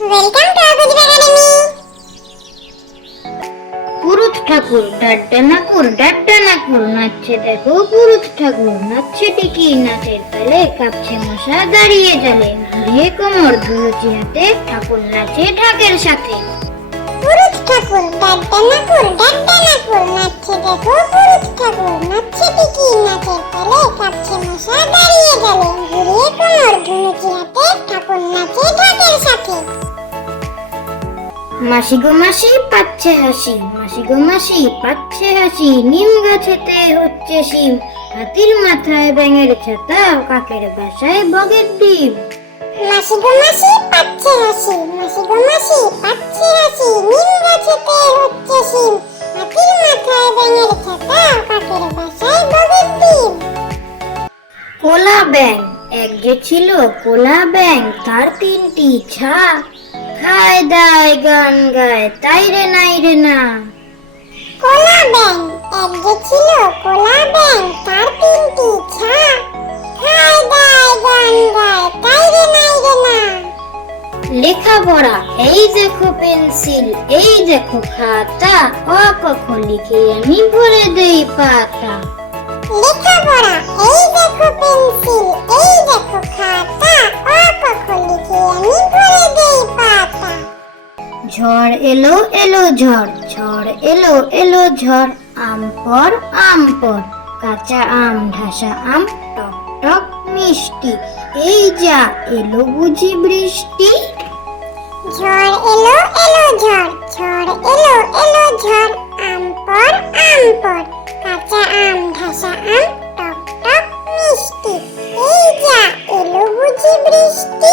Welcome to আগুজি academy পুরুত ঠাকুর ডাড্ডা নাকুর ডাড্ডা নাকুর নাচছে দেখো পুরুত ঠাকুর নাচছে টিকি নাচের তালে কাঁপছে মশা দাঁড়িয়ে জালে ঘুরিয়ে কোমর ধুলুচি হাতে ঠাকুর নাচে ঢাকের সাথে। পুরুত ঠাকুর ডাড্ডা নাকুর ডাড্ডা নাকুর নাচছে দেখো পুরুত ঠাকুর। মাসি গো মাসি পাচ্ছে হাসি। মাসি গো মাসি পাচ্ছে হাসি। নিম গাছেতে হচ্ছে শিম। হাতির মাথায় ব্যাঙের ছাতা কাকের বাসায় বগের ডিম। মাসি গো মাসি পাচ্ছে হাসি। মাসি গো মাসি পাচ্ছে হাসি। নিম গাছেতে হচ্ছে শিম। হাতির মাথায় ব্যাঙের ছাতা কাকের বাসায় বগের ডিম। কোলা ব্যাং এক যে ছিল কোলা ব্যাং তার তিনটি ছা। খায় দায় গান গায় তাই রে নাই রে না। কোলা ব্যাং এক যে ছিল কোলা ব্যাং তার তিনটি ছা খায় দায় গান গায় তাই রে নাই রে না। লেখাপড়া এই দেখো পেন্সিল এই দেখো খাতা অ কখ লিখে আমি ভরে দেই পাতা। লেখা লেখাপড়া এই দেখো ঝড় এলো এলো ঝড় ঝড় এলো এলো ঝড়, আম পর আম পর, কাঁচা আম, ঢাসা আম, টক টক মিষ্টি, এই যা এলো বুঝি বৃষ্টি। ঝড় এলো এলো ঝড় ঝড় এলো এলো ঝড়, আম পর আম পর, কাঁচা আম, ঢাসা আম, টক টক মিষ্টি, এই যা এলো বুঝি বৃষ্টি।